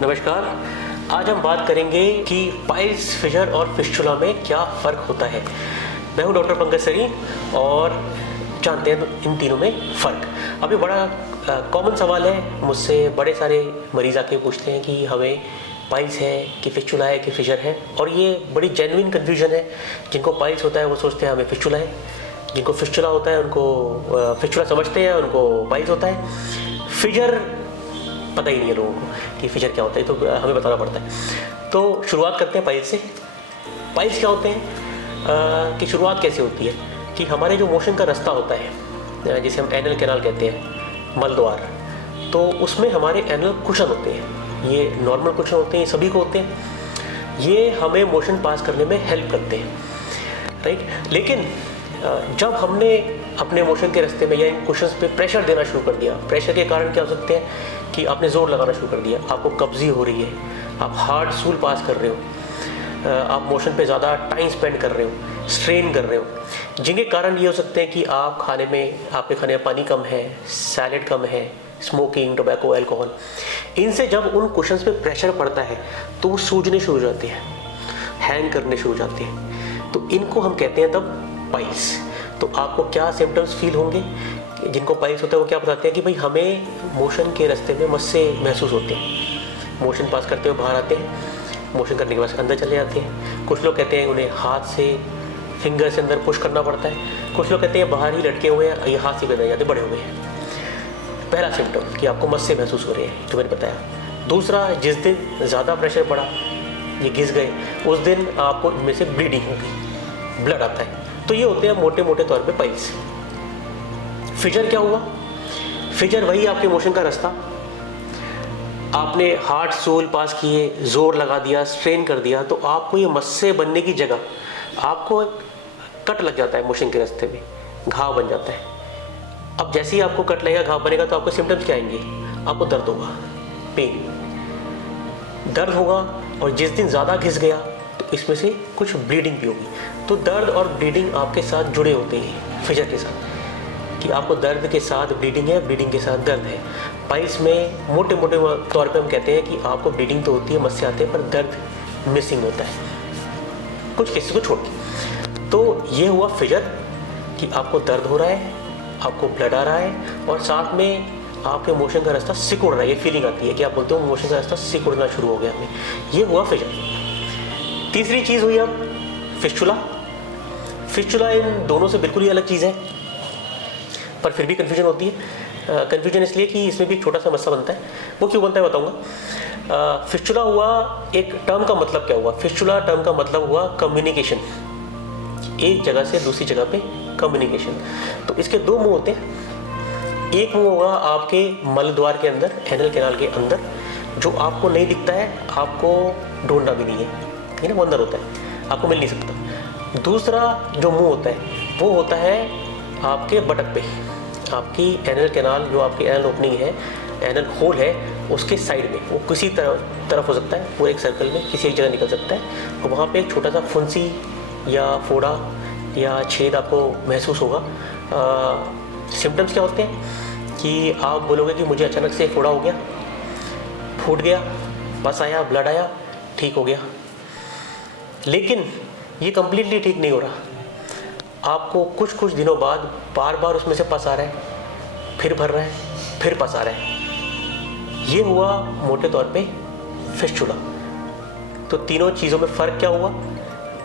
नमस्कार। आज हम बात करेंगे कि पाइल्स, फिशर और फिस्टुला में क्या फ़र्क होता है। मैं हूं डॉक्टर पंकज सरी और जानते हैं इन तीनों में फ़र्क। अभी बड़ा कॉमन सवाल है, मुझसे बड़े सारे मरीज़ आके पूछते हैं कि हमें पाइल्स है कि फिस्टुला है कि फिशर है, और ये बड़ी जेन्युइन कन्फ्यूजन है। जिनको पाइल्स होता है वो सोचते हैं हमें फिस्टुला है, जिनको फिस्टुला होता है उनको फिस्टुला समझते हैं, उनको पाइल्स होता है। फिशर पता ही नहीं है लोगों को कि फिशर क्या होता है, तो हमें बताना पड़ता है। तो शुरुआत करते हैं पाइल्स से। पाइल्स क्या होते हैं कि शुरुआत कैसे होती है कि हमारे जो मोशन का रास्ता होता है, जिसे हम एनल कैनाल कहते हैं, मल द्वार, तो उसमें हमारे एनल कुशन होते हैं। ये नॉर्मल कुशन होते हैं, ये सभी को होते हैं। ये हमें मोशन पास करने में हेल्प करते हैं, राइट। लेकिन जब हमने अपने मोशन के रास्ते में या इन कुशन्स पे प्रेशर देना शुरू कर दिया, प्रेशर के कारण क्या हो सकते हैं कि आपने ज़ोर लगाना शुरू कर दिया, आपको कब्जी हो रही है, आप हार्ड सूल पास कर रहे हो, आप मोशन पे ज़्यादा टाइम स्पेंड कर रहे हो, स्ट्रेन कर रहे हो, जिनके कारण ये हो सकते हैं कि आप आपके खाने में पानी कम है, सैलेड कम है, स्मोकिंग, टोबैको, अल्कोहल, इनसे जब उन कुशन्स पे प्रेशर पड़ता है तो वो सूजने शुरू हो जाते हैं, हैंग करने शुरू हो जाते हैं। तो इनको हम कहते हैं तब पाइल्स। तो आपको क्या सिम्टम्स फील होंगे? जिनको पाइल्स होता है वो क्या बताते हैं कि भाई हमें मोशन के रास्ते में मस्से महसूस होते हैं, मोशन पास करते हुए बाहर आते हैं, मोशन करने के बाद अंदर चले जाते हैं। कुछ लोग कहते हैं उन्हें हाथ से, फिंगर से अंदर पुश करना पड़ता है। कुछ लोग कहते हैं बाहर ही लटके हुए हैं, ये हाथ से भी जाते बड़े हुए हैं। पहला सिम्टम कि आपको मस्से महसूस हो रहे हैं, जो मैंने बताया। दूसरा, जिस दिन ज़्यादा प्रेशर पड़ा, ये घिस गए, उस दिन आपको इनमें से ब्लीडिंग होगी, ब्लड आता है। तो ये होते हैं मोटे मोटे तौर पे पाइल्स। फिशर क्या हुआ? फिशर वही आपके मोशन का रास्ता, आपने हार्ड सोल पास किए, जोर लगा दिया, स्ट्रेन कर दिया, तो आपको ये मस्से बनने की जगह आपको कट लग जाता है, मोशन के रास्ते में घाव बन जाता है। अब जैसे ही आपको कट लगेगा, घाव बनेगा, तो आपको सिम्टम्स क्या आएंगे? आपको दर्द होगा, पेन, दर्द होगा, और जिस दिन ज़्यादा घिस गया तो इसमें से कुछ ब्लीडिंग भी होगी। तो दर्द और ब्लीडिंग आपके साथ जुड़े होते हैं फिशर के साथ, कि आपको दर्द के साथ ब्लीडिंग है, ब्लीडिंग के साथ दर्द है। पाइल्स में मोटे मोटे तौर पे हम कहते हैं कि आपको ब्लीडिंग तो होती है, मस्से आते हैं, पर दर्द मिसिंग होता है, कुछ केसेस को छोड़ के। तो ये हुआ फिशर कि आपको दर्द हो रहा है, आपको ब्लड आ रहा है, और साथ में आपके मोशन का रास्ता सिकुड़ रहा है। ये फीलिंग आती है कि आप बोलते हो मोशन का रास्ता सिकुड़ना शुरू हो गया हमें। ये हुआ फिशर। तीसरी चीज़ हुई अब फिस्टुला। फिस्टुला इन दोनों से बिल्कुल ही अलग चीज़ है, पर फिर भी कन्फ्यूजन होती है। कन्फ्यूजन इसलिए कि इसमें भी एक छोटा सा मस्सा बनता है। वो क्यों बनता है बताऊंगा। फिस्टुला हुआ, एक टर्म का मतलब क्या हुआ? फिस्टुला टर्म का मतलब हुआ कम्युनिकेशन, एक जगह से दूसरी जगह पे कम्युनिकेशन। तो इसके दो मुंह होते हैं। एक मुंह होगा आपके मल द्वार के अंदर, एनल कैनाल के अंदर, जो आपको नहीं दिखता है, आपको ढूंढना भी नहीं है, ये ना, वो अंदर होता है, आपको मिल नहीं सकता। दूसरा जो मुंह होता है वो होता है आपके बटक पे, आपकी एनल कैनाल, जो आपकी एनल ओपनिंग है, एनल होल है, उसके साइड में। वो किसी तरफ हो सकता है, पूरे एक सर्कल में किसी एक जगह निकल सकता है, तो वहाँ पे एक छोटा सा फुंसी या फोड़ा या छेद आपको महसूस होगा। सिम्टम्स क्या होते हैं कि आप बोलोगे कि मुझे अचानक से फोड़ा हो गया, फूट गया, बस आया, ब्लड आया, ठीक हो गया। लेकिन ये कम्प्लीटली ठीक नहीं हो रहा, आपको कुछ कुछ दिनों बाद बार बार उसमें से पस आ रहा है, फिर भर रहा है, फिर पस आ रहा है। ये हुआ मोटे तौर पे फिस्टुला। तो तीनों चीज़ों में फ़र्क क्या हुआ?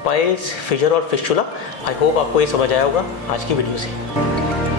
पाइल्स, फिशर और फिस्टुला। आई होप आपको ये समझ आया होगा आज की वीडियो से।